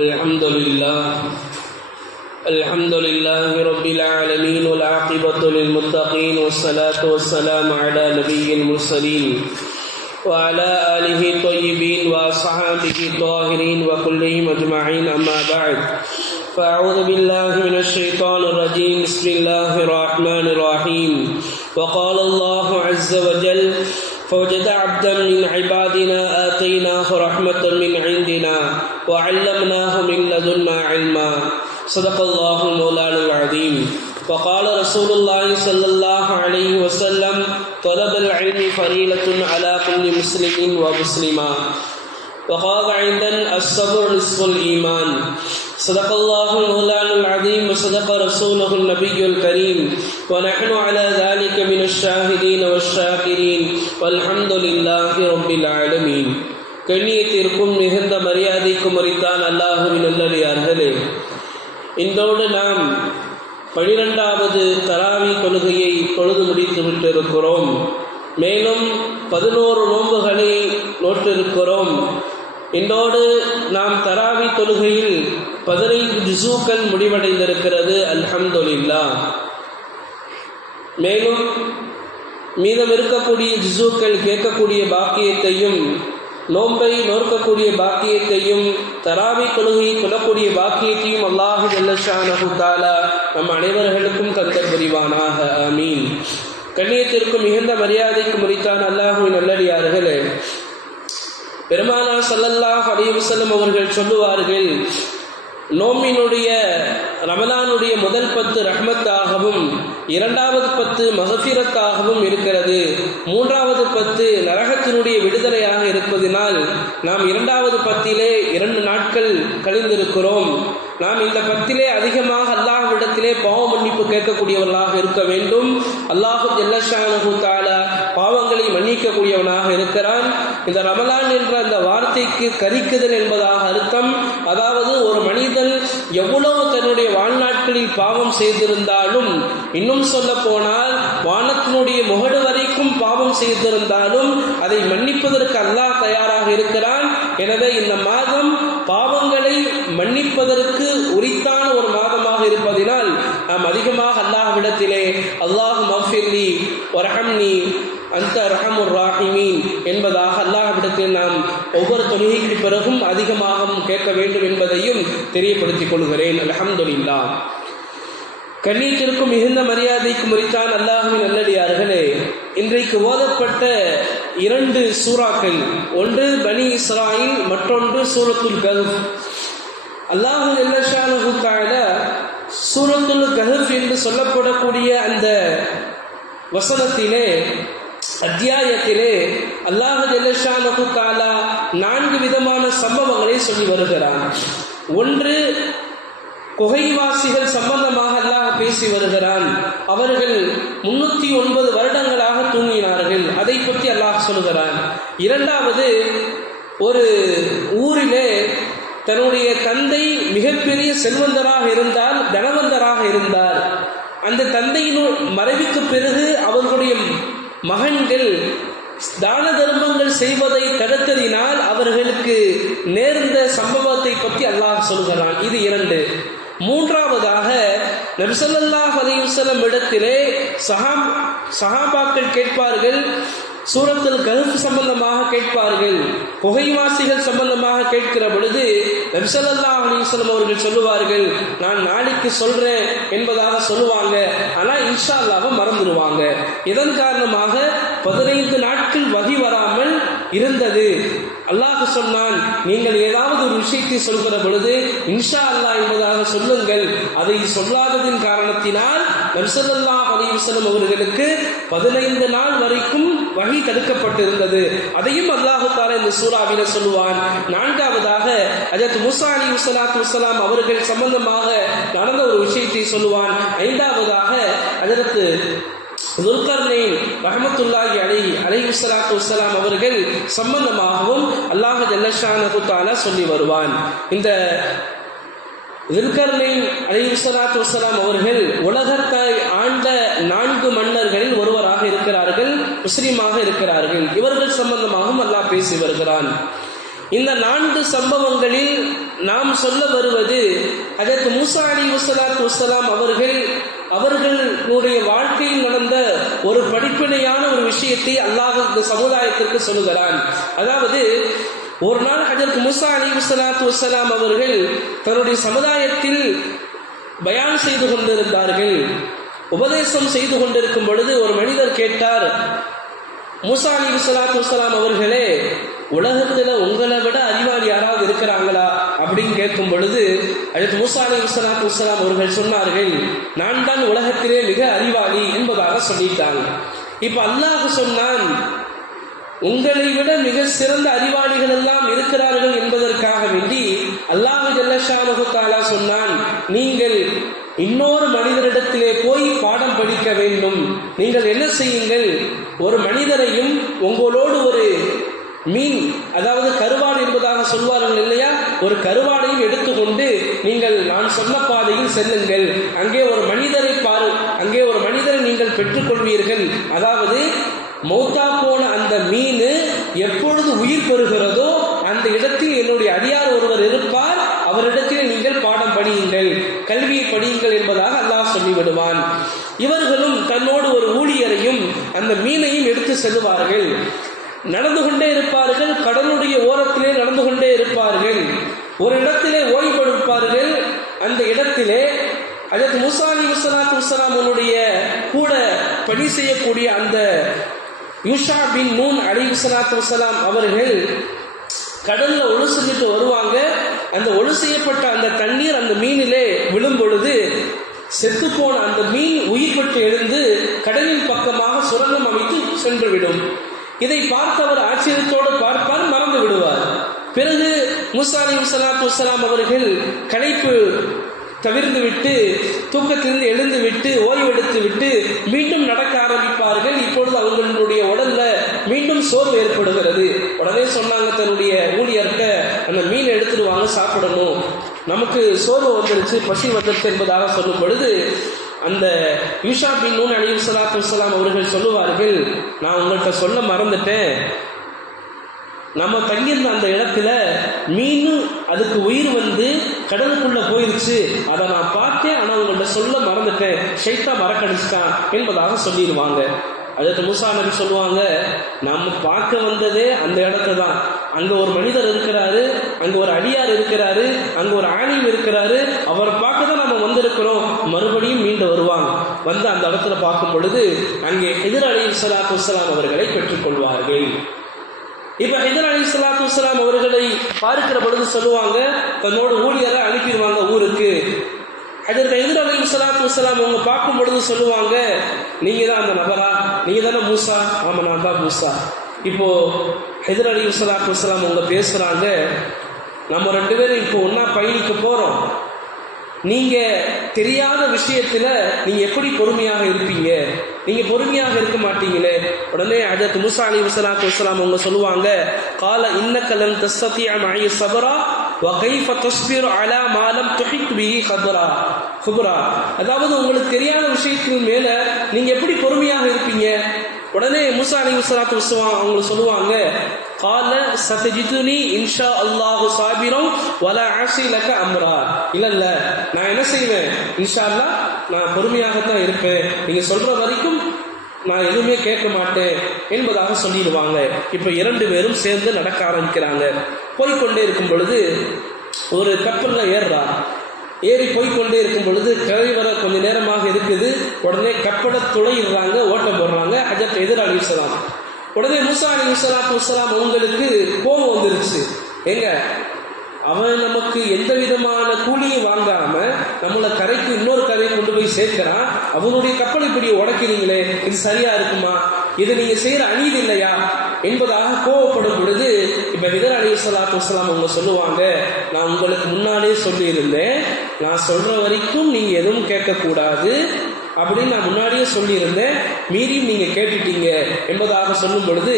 الحمد لله رب العالمين والعاقبة للمتقين والصلاة والسلام على نبي المرسلين وعلى آله الطيبين وأصحابه الطاهرين وكلهم أجمعين أما بعد فأعوذ بالله من الشيطان الرجيم بسم الله الرحمن الرحيم وقال الله عز وجل فوجد عبدا من عبادنا آتيناه رحمة من عندنا وعلمناه من لدنا علما صدق الله مولانا العظيم وقال رسول الله صلى الله عليه وسلم طلب العلم فريضة على كل مسلم ومسلمة وقال عندنا الصبر نصف الإيمان صدق الله مولانا العظيم وصدق رسوله النبي الكريم ونحن على ذلك من الشاهدين والشاكرين والحمد لله رب العالمين. கண்ணியத்திற்கும் மிகுந்த மரியாதைக்கும் உரித்தான் அல்லாஹ்வின் நல்லடியார்களே, இன்றோடு நாம் 12வது தராவி தொழுகையை தொழுது முடித்து விட்டிருக்கிறோம். மேலும் 11 நோன்புகளை நோட்டிருக்கிறோம். இன்றோடு நாம் தராவி தொழுகையில் 15 ஜுஸூக்கள் முடிவடைந்திருக்கிறது. அல்ஹம்துலில்லாஹ். மேலும் மீதம் இருக்கக்கூடிய ஜுஸூக்கள் கேட்கக்கூடிய பாக்கியத்தையும், நோன்பை நோக்கக்கூடிய பாக்கியத்தையும், தராவி தொழுகையை தொழக்கூடிய பாக்கியத்தையும் அல்லாஹு ஜல்ல ஷானஹு தஆலா நம் அனைவர்களுக்கும் தந்தல் புரிவானாக. ஆமீன். கண்ணியத்திற்கும் மிகுந்த மரியாதைக்கும் உரித்தான் அல்லாஹ்வின் நல்லடியார்களே, பெருமானார் ஸல்லல்லாஹு அலைஹி வஸல்லம் அவர்கள் சொல்லுவார்கள், நோம்பினுடைய ரமலானுடைய முதல் 10 ரஹ்மத்தாகவும் 2வது 10 மகஃபிரத்தாகவும் இருக்கிறது. 3வது 10 நரகத்தினுடைய விடுதலையாக இருப்பதினால் நாம் 2வது 10 2 நாட்கள் கழிந்திருக்கிறோம். நாம் இந்த 10 அதிகமாக அல்லாஹ்விடத்திலே பாவ மன்னிப்பு கேட்கக்கூடியவர்களாக இருக்க வேண்டும். அல்லாஹு ஜல்ல ஷானஹு தஆலா பாவங்களை மன்னிக்கக்கூடியவனாக இருக்கிறான். இந்த ரமலான் என்ற அந்த வார்த்தைக்கு கரிக்குதல் என்பதாக அர்த்தம். அதாவது ஒரு மனிதன் எவ்வளவு தன்னுடைய வாழ்நாட்களில் பாவம் செய்திருந்தாலும், இன்னும் சொல்ல போனால் வானத்தினுடைய முகடு வரைக்கும் பாவம் செய்திருந்தாலும் அதை மன்னிப்பதற்கு அல்லாஹ் தயாராக இருக்கிறான். எனவே இந்த மாதம் பாவங்களை மன்னிப்பதற்கு உரித்தான ஒரு மாதமாக இருப்பதினால் நாம் அதிகமாக அல்லாஹ்விடத்திலே அல்லாஹ் மஃபிர்லி வர்ஹம்னி அந்த ரஹமுர் ராஹிமீன் என்பதாக அல்லாஹ்விடத்தில் நாம் ஒவ்வொரு தொழுகைக்கு பிறகும் அதிகமாக கேட்க வேண்டும் என்பதையும் தெரியப்படுத்திக் கொள்கிறேன். அல்ஹம்துலில்லாஹ். கண்ணியத்திற்கும் மிகுந்த மரியாதைக்கும் உரித்தான் அல்லாஹ்வின் நல்லடியார்களே, இன்றைக்கு ஓதப்பட்ட 2 சூறாக்கள், ஒன்று பனி இஸ்ராயில், மற்றொன்று சூரத்துல் கஹ்ஃப். அல்லாஹ் ஜல்ல ஷானஹு தஆலா சூரத்துல் கஹ்ஃப் என்று சொல்லப்படக்கூடிய அந்த வசனத்திலே, அத்தியாயத்திலே அல்லாஹ் ஜல்ல ஷானஹு தஆலா 4 விதமான சம்பவங்களை சொல்லி வருகிறான். ஒன்று, குகைவாசிகள் சம்பந்தமாக அல்லாஹ் பேசி வருகிறான். அவர்கள் 309 வருடங்களாக தூங்கினார்கள், அதை பற்றி அல்லாஹ் சொல்கிறான். 2வது, ஒரு ஊரிலே தன்னுடைய தந்தை மிகப்பெரிய செல்வந்தராக இருந்தால், தனவந்தராக இருந்தார். அந்த தந்தையின் மறைவுக்கு பிறகு அவர்களுடைய மகன்கள் தான தர்மங்கள் செய்வதை தடுத்ததினால் அவர்களுக்கு நேர்ந்த சம்பவத்தை பற்றி அல்லாஹ் சொல்கிறான். இது 2. 3வதாக, நபி ஸல்லல்லாஹு அலைஹி வஸல்லம் இடத்திலே சஹாபாக்கள் கேட்பார்கள், சூரத்துல் கஹ்ஃப் சம்பந்தமாக கேட்பார்கள். புகைவாசிகள் சம்பந்தமாக கேட்கிற பொழுது நபி ஸல்லல்லாஹு அலைஹி வஸல்லம் அவர்கள் சொல்லுவார்கள், நான் நாளைக்கு சொல்றேன் என்பதாக சொல்லுவாங்க. ஆனால் இன்ஷா அல்லாஹ் மறந்துடுவாங்க. இதன் காரணமாக 15 நாட்கள் வகி வராமல் இருந்தது. அல்லாஹ் சொன்னான், நீங்கள் ஏதாவது ஒரு விஷயத்தை சொல்கிற பொழுது இன்ஷா அல்லாஹ் என்பதாக சொல்லுங்கள். அதை சொல்லாததின் காரணத்தினால் நபி ஸல்லல்லாஹு அலைஹி வஸல்லம் அவர்களுக்கு 15 நாள் வரைக்கும் வஹி தடுக்கப்பட்டிருந்தது. அதையும் அல்லாஹ் தஆலா இந்த சூராவிலே சொல்லுவான். 4வதாக, ஹஜ்ரத் மூஸா அலைஹிஸ்ஸலாத்து வஸ்ஸலாம் அவர்கள் சம்பந்தமாக நடந்த ஒரு விஷயத்தை சொல்லுவான். 5வதாக, ஹஜ்ரத் துல்கர்னைன் ரஹ்மத்துல்லாஹி அலைஹி ஸலாத்து வஸ்ஸலாம் அவர்கள் சம்பந்தமாகவும் அல்லாஹ் ஜல்ல ஷானஹு தஆலா சொல்லி வருவான். இந்த துல்கர்னைன் அலைஹிஸ்ஸலாத்து வஸ்ஸலாம் அவர்கள் உலகத்தை ஆண்ட 4 மன்னர்களில் ஒருவராக இருக்கிறார்கள், முஸ்லிமாக இருக்கிறார்கள். இவர்கள் சம்பந்தமாகவும் அல்லாஹ் பேசி வருகிறான். இந்த 4 சம்பவங்களில் நாம் சொல்ல வருவது அதற்கு மூசா அலைஹிஸ்ஸலாத்து வஸ்ஸலாம் அவர்களுடைய வாழ்க்கையில் நடந்த ஒரு படிப்பினையான ஒரு விஷயத்தை அல்லாஹ் இந்த சமுதாயத்திற்கு சொல்லுகிறான். அதாவது ஒரு நாள் ஹஜ்ரத் மூசா அலைஹிஸ்ஸலாத்து வஸ்ஸலாம் அவர்கள் தன்னுடைய சமுதாயத்தில் பயான் செய்து கொண்டிருந்தார்கள், உபதேசம் செய்து கொண்டிருக்கும் பொழுது ஒரு மனிதர் கேட்டார், மூசா அலைஹிஸ்ஸலாத்து வஸ்ஸலாம் அவர்களே, உலகத்துல உங்களை விட அறிவாளி யாராவது இருக்கிறாங்களா அப்படின்னு கேட்கும் பொழுது ஹஜ்ரத் மூசா அலைஹிஸ்ஸலாத்து வஸ்ஸலாம் அவர்கள் சொன்னார்கள், நான் தான் உலகத்திலே மிக அறிவாளி என்பதாக சொல்லிட்டாங்க. இப்ப அல்லாஹ் சொன்னான், உங்களை விட மிக சிறந்த அறிவாளிகள் எல்லாம் இருக்கிறார்கள் என்பதற்காக வேண்டி அல்லாஹ் ஜல்ல ஷானஹு தஆலா சொன்னான், நீங்கள் இன்னொரு மனிதரிடத்திலே போய் பாடம் படிக்க வேண்டும். நீங்கள் என்ன செய்யுங்கள், ஒரு மனிதரையும் உங்களோடு ஒரு மீன், அதாவது கருவாடு என்பதாக சொல்வார்கள் இல்லையா, ஒரு கருவாடையும் எடுத்துக்கொண்டு நீங்கள் நான் சொன்ன பாதையில் செல்லுங்கள். அங்கே ஒரு மனிதரை நீங்கள் பெற்றுக்கொள்வீர்கள். அதாவது மௌத்தா போன அந்த மீன் எப்பொழுது உயிர் பெறுகிறதோ அந்த இடத்தில் என்னுடைய அடியார் ஒருவர் இருப்பார், அவரிடத்தில் நீங்கள் பாடம் படியுங்கள், கல்வியை படியுங்கள் என்பதாக அல்லாஹ் சொல்லிவிடுவான். இவர்களும் தன்னோடு ஒரு ஊழியரையும் அந்த மீனையும் எடுத்து செல்லுவார்கள். நடந்து கொண்டே இருப்பார்கள், கடலுடைய ஓரத்திலே நடந்து கொண்டே இருப்பார்கள். ஒரு இடத்திலே ஓய்வெடுப்பார்கள். அந்த இடத்திலே ஹஜ்ரத் மூசா அலைஹிஸ்ஸலாத்து வஸ்ஸலாம் அவருடைய கூட பணி செய்யக்கூடிய அந்த யூஷா பின் நூன் அலைஹிஸ்ஸலாத்து வஸ்ஸலாம் அவர்கள் கடல்ல ஒழு செஞ்சுட்டு வருவாங்க. அந்த ஒழு செய்யப்பட்ட அந்த தண்ணீர் அந்த மீனிலே விழும் பொழுது செத்து போன அந்த மீன் உயிர் பெற்று எழுந்து கடலின் பக்கமாக சுரங்கம் அமைத்து சென்றுவிடும். இதை பார்த்தவர் ஆச்சரியத்தோடு பார்ப்பார், மறந்து விடுவார். பிறகு மூசா அலைஹிஸ்ஸலாத்து வஸ்ஸலாம் அவர்கள் களைப்பு தவிர்ந்து விட்டு தூக்கத்திலிருந்து எழுந்து விட்டு ஓய்வெடுத்து விட்டு மீண்டும் நடக்க ஆரம்பிப்பார்கள். இப்பொழுது அவங்களுடைய உடல்ல மீண்டும் சோர்வு ஏற்படுகிறது. உடனே சொன்னாங்க தன்னுடைய ஊழியர்கிட்ட, அந்த மீன் எடுத்துட்டு வாங்க, சாப்பிடணும், நமக்கு சோர்வு வந்துருச்சு, பசி வந்துருச்சு என்பதாக சொல்லும் பொழுது அந்த யூஷா பின் நூன் அலைஹிஸ்ஸலாத்து வஸ்ஸலாம் அவர்கள் சொல்லுவார்கள், நான் உங்கள்கிட்ட சொல்ல மறந்துட்டேன், நம்ம தங்கியிருந்த அந்த இடத்துல மீன் அதுக்கு உயிர் வந்து கடலுக்குள்ள போயிருச்சு, அதை நான் பார்த்தேன், ஆனா உங்கள்கிட்ட சொல்ல மறந்துட்டேன், ஷைத்தான் மறக்கடிச்சிட்டான் என்பதாக சொல்லிடுவாங்க. அதற்கு மூசா நபி சொல்லுவாங்க, நம்ம பார்க்க வந்ததே அந்த இடத்துல தான், அங்க ஒரு மனிதர் இருக்கிறாரு, அங்க ஒரு அடியார் இருக்கிறாரு, அங்க ஒரு ஆலிம் இருக்கிறாரு, அவரை பார்க்க தான் நம்ம வந்திருக்கிறோம். மறுபடியும் மீண்டு வருவாங்க. வந்து அந்த இடத்துல பார்க்கும் பொழுது அங்கே ஹிதர் அலைஹிஸ்ஸலாத்து வஸ்ஸலாம் அவர்களை பெற்றுக்கொள்வார்கள். இப்ப ஹிதர் அலைஹிஸ்ஸலாத்து வஸ்ஸலாம் அவர்களை பார்க்கிற பொழுது சொல்லுவாங்க, தன்னோட ஊழியரை அனுப்பிடுவாங்க ஊருக்கு. ஹஜ்ரத் ஹிதர் அலைஹிஸ்ஸலாத்து வஸ்ஸலாம் அவங்க பார்க்கும் பொழுது சொல்லுவாங்க, நீங்க தான் அந்த நபரா, நீங்க தானே மூசா? ஆமா, நான் தான் மூசா. இப்போ ஹிதர் அலைஹிஸ்ஸலாத்து வஸ்ஸலாம் அவங்க பேசுறாங்க, நம்ம ரெண்டு பேரும் இப்போ ஒன்னா பயணிக்க போறோம், நீங்க தெரியாத விஷயத்துல நீங்க எப்படி பொறுமையாக இருப்பீங்க? நீங்க பொறுமையாக இருக்க மாட்டீங்களே. உடனே ஹஜ்ரத் மூசா அலைஹிஸ்ஸலாத்து வஸ்ஸலாம் அவங்க சொல்லுவாங்க, கால இன்னக லன் தஸ்ததிஅ மஇ ஸப்ரா வ கைஃப தஸ்பிரு அலா மா லம் துஹித் பிஹி குப்ரா. அதாவது உங்களுக்கு தெரியாத விஷயத்தின் மேல நீங்க எப்படி பொறுமையாக இருப்பீங்க? உடனே மூசா அலைஹிஸ்ஸலாத்து வஸ்ஸலாம் அவங்க சொல்லுவாங்க, கால சதஜிதுனி இன்ஷா அல்லாஹு சாபிரம் வலா ஆசி லக அம்ரா. இல்ல, நான் என்ன செய்வேன், இன்ஷா அல்லாஹ் நான் பொறுமையாகத்தான் இருப்பேன், நீங்க சொல்ற வரைக்கும் நான் எதுவுமே கேட்க மாட்டேன் என்பதாக சொல்லிடுவாங்க. இப்ப இரண்டு பேரும் சேர்ந்து நடக்க ஆரம்பிக்கிறாங்க. போய்கொண்டே இருக்கும் பொழுது ஒரு கப்பல்ல ஏறி போய்கொண்டே இருக்கும் பொழுது கரை வர கொஞ்ச நேரமாக இருக்குது. உடனே கப்பலை துளையிடுறாங்க, ஓட்டம் போடுறாங்க ஹஜ்ரத் ஹிதர் அலைஹிஸ்ஸலாம். உடனே மூசா அலைஹிஸ்ஸலாத்து வஸ்ஸலாம் அவங்களுக்கு கோபம் வந்துருச்சு. எங்க அவன் நமக்கு எந்த விதமான கூலியும் வாங்காம நம்மளை கரைக்கு இன்னொரு கரையை கொண்டு போய் சேர்க்கிறான், அவனுடைய கப்பலை இப்படி உடைக்கிறீங்களே, இது சரியா இருக்குமா? இது நீங்க செய்யற அநீதி இல்லையா என்பதாக கோவப்படும் பொழுது இப்ப ஹிதர் அலைஹிஸ்ஸலாத்து வஸ்ஸலாம் அவங்க சொல்லுவாங்க, நான் உங்களுக்கு முன்னாலே சொல்லி இருந்தேன், நான் சொல்ற வரைக்கும் நீங்க எதுவும் கேட்க கூடாது அப்படின்னு நான் முன்னாடியே சொல்லியிருந்தேன், மீறியும் நீங்க கேட்டுட்டீங்க என்பதாக சொல்லும் பொழுது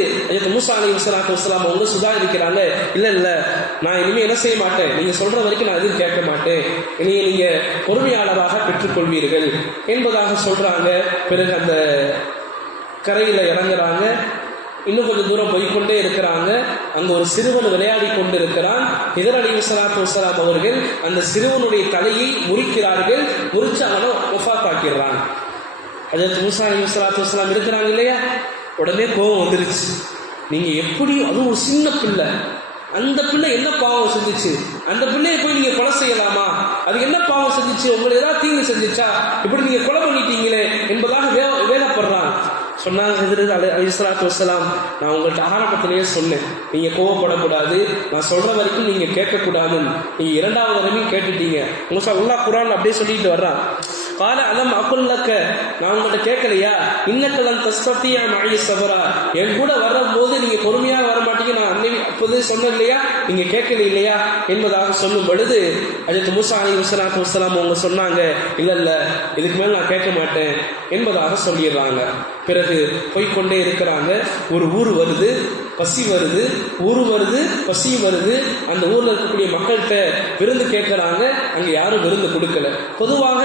மூசா அலைஹிஸ்ஸலாத்து வஸ்ஸலாம் அவங்க சுதாரிக்கிறாங்க, இல்ல நான் இனிமே என்ன செய்ய மாட்டேன், நீங்க சொல்ற வரைக்கும் நான் எதுவும் கேட்க மாட்டேன், நீங்க பொறுமையாளராக பெற்றுக்கொள்வீர்கள் என்பதாக சொல்றாங்க. பிறகு அந்த கரையில இறங்குறாங்க. இன்னும் கொஞ்சம் தூரம் போய்கொண்டே இருக்கிறாங்க. அங்க ஒரு சிறுவன் விளையாடி கொண்டு இருக்கிறான். ஹிதர் அலைஹிஸ்ஸலாத்து வஸ்ஸலாம் அவர்கள் அந்த சிறுவனுடைய தலையை முறிக்கிறார்கள். முறிச்சு அவனை வஃபாத் ஆக்கிடுறாங்க. ஹஜ்ரத் மூஸா அலைஹிஸ்ஸலாத்து வஸ்ஸலாம் இருக்கிறாங்க இல்லையா, உடனே கோபம் வந்துருச்சு. நீங்க எப்படி, அதுவும் ஒரு சின்ன பிள்ளை, அந்த பிள்ளை என்ன பாவம் செஞ்சிச்சு, அந்த பிள்ளையை போய் நீங்க கொலை செய்யலாமா, அது என்ன பாவம் செஞ்சிச்சு, உங்களுக்கு ஏதாவது தீங்கு செஞ்சிச்சா, இப்படி நீங்க கொலை பண்ணிட்டீங்களே என்பதாக வேதப்படுறாங்க. சொன்னாங்க ஹிதர் அலைஹிஸ்ஸலாத்து வஸ்ஸலாம், நான் உங்கள்கிட்ட ஆரம்பத்திலேயே சொன்னேன், நீங்க கோவப்படக்கூடாது, நான் சொல்ற வரைக்கும் நீங்க கேட்கக்கூடாதுன்னு. நீங்க இரண்டாவது தடவையும் கேட்டுட்டீங்க. அல்லாஹ் குர்ஆன் அப்படியே சொல்லிட்டு வர்றான். கால அலம் அகுல்லக்க, நான் உங்கள்கிட்ட கேட்கலையா, இன்னக்கலன் தஸ்தத்திய மழை சபரா, என் கூட வரும்போது நீங்க பொறுமையாக வர மாட்டீங்க, நான் அப்போதே சொன்னேன் இல்லையா, நீங்க கேட்கல இல்லையா என்பதாக சொல்லும் பொழுது ஹஜ்ரத் மூஸா அலைஹிஸ்ஸலாத்து வஸ்ஸலாம் அவங்க சொன்னாங்க, இல்ல இதுக்கு மேல நான் கேட்க மாட்டேன் என்பதாக சொல்லிடுறாங்க. பிறகு போய்கொண்டே இருக்கிறாங்க. ஒரு ஊர் வருது, பசி வருது, ஊர் வருது, பசி வருது. அந்த ஊர்ல இருக்கக்கூடிய மக்கள்கிட்ட விருந்து கேட்கறாங்க. அங்க யாரும் விருந்து கொடுக்கல. பொதுவாக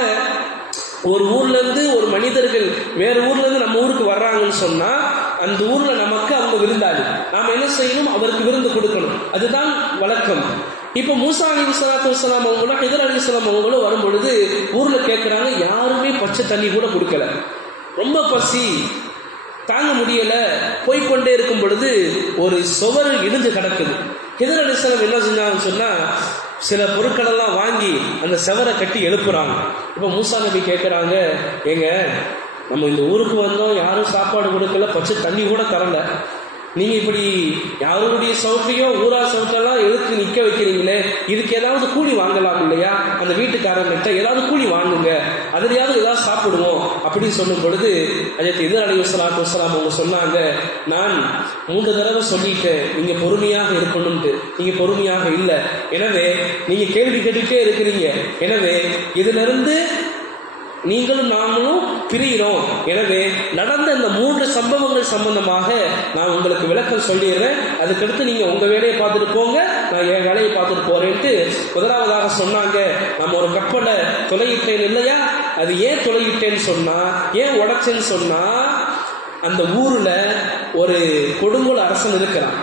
ஒரு ஊர்ல இருந்து ஒரு மனிதர்கள் வேற ஊர்ல இருந்து நம்ம ஊருக்கு வர்றாங்கன்னு சொன்னா அந்த ஊர்ல நமக்கு அவங்க விருந்தாளி, நாம என்ன செய்யணும், அவருக்கு விருந்து கொடுக்கணும், அதுதான் வழக்கம். இப்ப மூஸா அலைஹிஸ்ஸலாத்து வஸ்ஸலாம் அவங்களும் ஹிதர் அலைஹிஸ்ஸலாம் அவங்களும் வரும் பொழுது ஊர்ல கேட்கிறாங்க, யாருமே பச்சை தண்ணி கூட கொடுக்கல. ரொம்ப பசி தாங்க முடியல. போய்கொண்டே இருக்கும் பொழுது ஒரு சுவர் இடிஞ்சு கிடக்குது. ஹிதர் அலைஹிஸ்ஸலாம் என்ன செஞ்சாங்கன்னு சொன்னா சில பொருட்களெல்லாம் வாங்கி அந்த செவரை கட்டி எழுப்புறாங்க. இப்போ மூஸா நபி கேட்குறாங்க, ஏங்க நம்ம இந்த ஊருக்கு வந்தோம், யாரும் சாப்பாடு கொடுக்கல, பச்சை தண்ணி கூட தரல, நீங்க இப்படி யாருடைய சவுட்டையும் ஊரா சவுட்டெல்லாம் எழுத்து நிற்க வைக்கிறீங்களே, இதுக்கு ஏதாவது கூலி வாங்கலாம் இல்லையா, அந்த வீட்டுக்காரங்கிட்ட ஏதாவது கூலி வாங்குங்க, அதுலையாவது ஏதாவது சாப்பிடுவோம் அப்படின்னு சொல்லும் பொழுது ஹஜ்ரத் ஹிதர் அலைஹிஸ்ஸலாத்து வஸ்ஸலாம் அவங்க சொன்னாங்க, நான் 3 தடவை சொல்லிட்டேன் நீங்க பொறுமையாக இருக்கணும்ட்டு, நீங்க பொறுமையாக இல்லை, எனவே நீங்க கேள்வி கேட்டுட்டே இருக்கிறீங்க, எனவே இதுல இருந்து நீங்களும் நாங்களும் பிரிகிறோம், எனவே நடந்த இந்த 3 சம்பவங்கள் சம்பந்தமாக நான் உங்களுக்கு விளக்கம் சொல்லிடுறேன், அதுக்கடுத்து நீங்க உங்க வேலையை பார்த்துட்டு போங்க, நான் என் வேலையை பார்த்துட்டு போறேன்ட்டு முதலாவதாக சொன்னாங்க. நம்ம ஒரு கப்பலை துளையிட்டேன் இல்லையா, அது ஏன் துளையிட்டேன்னு சொன்னா, ஏன் உடைச்சேன்னு சொன்னா, அந்த ஊர்ல ஒரு கொடுங்கோல் அரசன் இருக்கிறான்.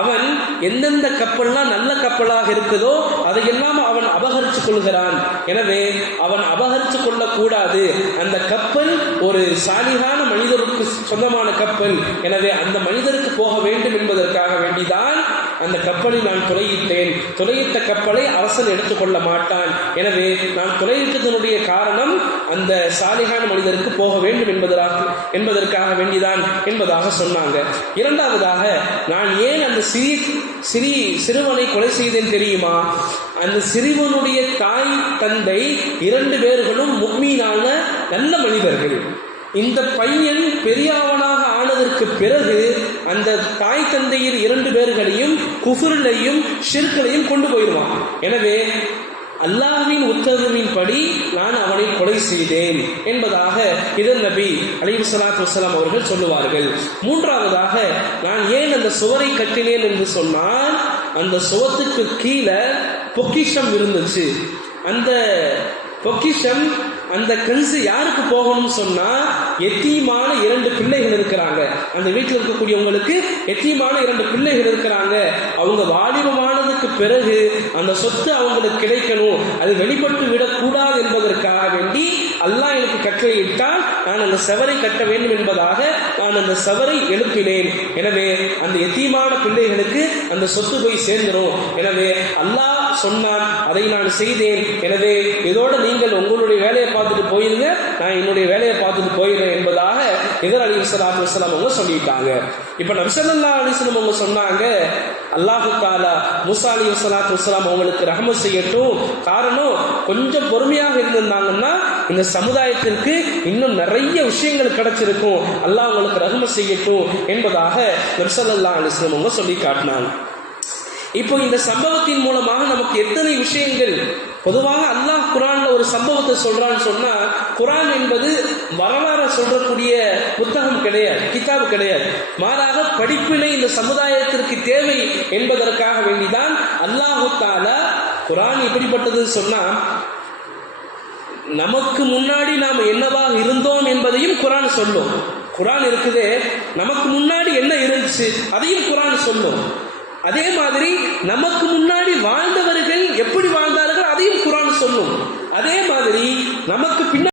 அவன் எந்தெந்த கப்பல்லாம் நல்ல கப்பலாக இருக்குதோ அதையெல்லாம் அவன் அபகரித்து கொள்கிறான். எனவே அவன் அபகரித்து கொள்ளக்கூடாது. அந்த கப்பல் ஒரு சாலிகான மனிதருக்கு சொந்தமான கப்பல், எனவே அந்த மனிதருக்கு போக வேண்டும் என்பதற்காக வேண்டிதான் அந்த கப்பலில் நான் துளையிட்டேன். துளையிட்ட கப்பலை அரசன் எடுத்துக்கொள்ள மாட்டான். எனவே நான் துளையிட்டதனுடைய காரணம் அந்த சாலிகான மனிதருக்கு போக வேண்டும் என்பதற்காக வேண்டிதான் என்பதாக சொன்னாங்க. இரண்டாவதாக, நான் ஏன் அந்த சிறுவனை கொலை செய்தேன் தெரியுமா, அந்த சிறுவனுடைய தாய் தந்தை 2 பேர்களும் முஃமினான நல்ல மனிதர்கள். இந்த பையன் பெரியவனாக ஆனதற்கு பிறகு அந்த தாய் தந்தையர் 2 பேர்களையும் குஃப்ரிலையும் ஷிர்க்லையும் கொண்டு போயிடுவான். எனவே அல்லாஹ்வின் உத்தரவின்படி நான் அவனை கொலை செய்தேன் என்பதாக ஹிதர் நபி அலைஹிஸ்ஸலாத்து வஸ்ஸலாம் அவர்கள் சொல்லுவார்கள். மூன்றாவதாக, நான் ஏன் அந்த சுவரை கட்டினேன் என்று சொன்னால், அந்த சுவத்துக்கு கீழே பொக்கிஷம் இருந்துச்சு. அந்த பொக்கிஷம், அந்த கன்சு யாருக்கு போகணும்னு சொன்னா, எத்தீமான 2 பிள்ளைகள் இருக்கிறாங்க. அந்த வீட்டில் இருக்கக்கூடியவங்களுக்கு எத்தீமான 2 பிள்ளைகள் இருக்கிறாங்க. அவங்க வாலிபமானதுக்கு பிறகு அந்த சொத்து அவங்களுக்கு கிடைக்கணும், அது வெளிப்பட்டு விடக்கூடாது என்பதற்காக வேண்டி அல்லாஹ் எனக்கு கட்டளையிட்டால் நான் அந்த செவரை கட்ட வேண்டும் என்பதாக நான் அந்த செவரை எழுப்பினேன். எனவே அந்த எத்தீமான பிள்ளைகளுக்கு அந்த சொத்து போய் சேர்ந்துடும். எனவே அல்லாஹ் சொன்னான், அதை நான் செய்தேன். எனவே இதோட நீங்கள் உங்களுடைய வேலையை பார்த்துட்டு போயிருங்க, நான் என்னுடைய வேலையை பார்த்துட்டு போயிடுறேன் என்பதாக ஹிதர் அலைஹிஸ்ஸலாத்து வஸ்ஸலாம் அவங்க சொல்லிட்டாங்க. இப்ப நபி ஸல்லல்லாஹு அலைஹி வஸல்லம் அவங்க சொன்னாங்க, அல்லாஹ் தஆலா மூஸா அலைஹிஸ்ஸலாத்து வஸ்ஸலாம் அவங்களுக்கு ரஹ்மத் செய்யட்டும். காரணம், கொஞ்சம் பொறுமையாக இருந்திருந்தாங்கன்னா இந்த சமுதாயத்திற்கு இன்னும் நிறைய விஷயங்கள் கிடைச்சிருக்கும், அல்லாஹ் அவங்களுக்கு ரஹ்மத் செய்யட்டும் என்பதாக நபி ஸல்லல்லாஹு அலைஹி வஸல்லம் அவங்க சொல்லி காட்டினாங்க. இப்போ இந்த சம்பவத்தின் மூலமாக நமக்கு எத்தனை விஷயங்கள், பொதுவாக அல்லாஹ் குர்ஆன்ல ஒரு சம்பவத்தை சொல்றான்னு சொன்னா, குர்ஆன் என்பது வரலாறு சொல்றக்கூடிய புத்தகம் கிடையாது, கிதாபு கிடையாது. மாறாக படிப்பினை இந்த சமுதாயத்திற்கு தேவை என்பதற்காக வேண்டிதான் அல்லாஹ் தஆலா குர்ஆன் எப்படிப்பட்டதுன்னு சொன்னா, நமக்கு முன்னாடி நாம் என்னவாக இருந்தோம் என்பதையும் குர்ஆன் சொல்லும். குர்ஆன் இருக்குதே, நமக்கு முன்னாடி என்ன இருந்துச்சு அதையும் குர்ஆன் சொல்லும். அதே மாதிரி நமக்கு முன்னாடி வாழ்ந்தவர்கள் எப்படி வாழ்ந்தார்கள் அதையும் குர்ஆன் சொல்லும். அதே மாதிரி நமக்கு பின்னாடி